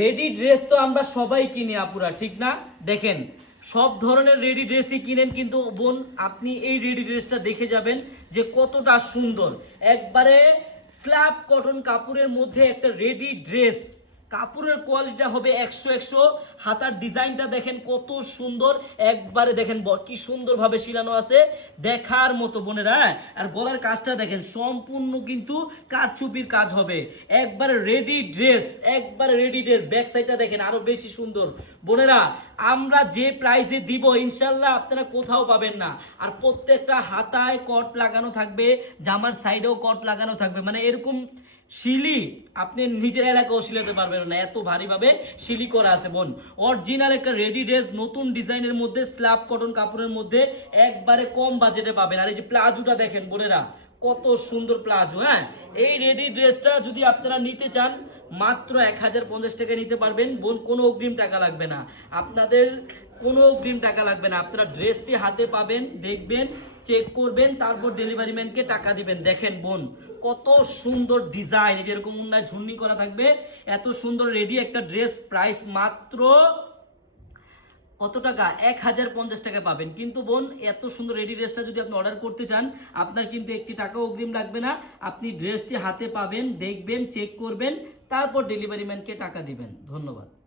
Ready dress তো আমরা সবাই কিনি আপুরা, ঠিক না? দেখেন, সব ধরনের রেডি ড্রেসই কিনেন, কিন্তু বোন আপনি এই রেডি ড্রেসটা দেখে যাবেন যে কতটা সুন্দর। একবারে স্ল্যাব কটন কাপড়ের মধ্যে একটা রেডি ড্রেস, কাপড়ের কোয়ালিটিটা হবে 100 হাতার ডিজাইনটা দেখেন কত সুন্দর, একবারে দেখেন কি সুন্দরভাবে শিলানো আছে, দেখার মতো বোনেরা। আর গলার কাজটা দেখেন সম্পূর্ণ কিন্তু কারচুপির কাজ হবে, একবারে রেডি ড্রেস, একবারে রেডি ড্রেস। ব্যাক সাইডটা দেখেন আরো বেশি সুন্দর বোনেরা। আমরা যে প্রাইসে দিব ইনশাল্লাহ আপনারা কোথাও পাবেন না। আর প্রত্যেকটা হাতায় কট লাগানো থাকবে, জামার সাইডেও কট লাগানো থাকবে, মানে এরকম শিলি আপনি নিজের এলাকাও শিলাতে পারবেন না, এত ভারীভাবে শিলি করা আছে বোন। অরিজিনাল একটা রেডি ড্রেস নতুন ডিজাইনের মধ্যে স্ল্যাব কটন কাপড়ের মধ্যে একবারে কম বাজেটে পাবেন। আর এই যে প্লাজোটা দেখেন বোনেরা, কত সুন্দর প্লাজো। হ্যাঁ, এই রেডি ড্রেসটা যদি আপনারা নিতে চান মাত্র 1050 টাকা নিতে পারবেন বোন, কোনো অগ্রিম টাকা লাগবে না আপনাদের, কোনো অগ্রিম টাকা লাগবে না। আপনারা ড্রেসটি হাতে পাবেন, দেখবেন, চেক করবেন, তারপর ডেলিভারি ম্যানকে টাকা দিবেন। দেখেন বোন কত সুন্দর ডিজাইন, যেরকম উন্নয় ঝুন্নি করা থাকবে, এত সুন্দর রেডি একটা ড্রেস। প্রাইস মাত্র কত টাকা? 1050 টাকা পাবেন। কিন্তু বোন এত সুন্দর রেডি ড্রেসটা যদি আপনি অর্ডার করতে চান আপনার কিন্তু একটি টাকাও অগ্রিম লাগবে না। আপনি ড্রেসটি হাতে পাবেন, দেখবেন, চেক করবেন, তারপর ডেলিভারি ম্যানকে টাকা দিবেন। ধন্যবাদ।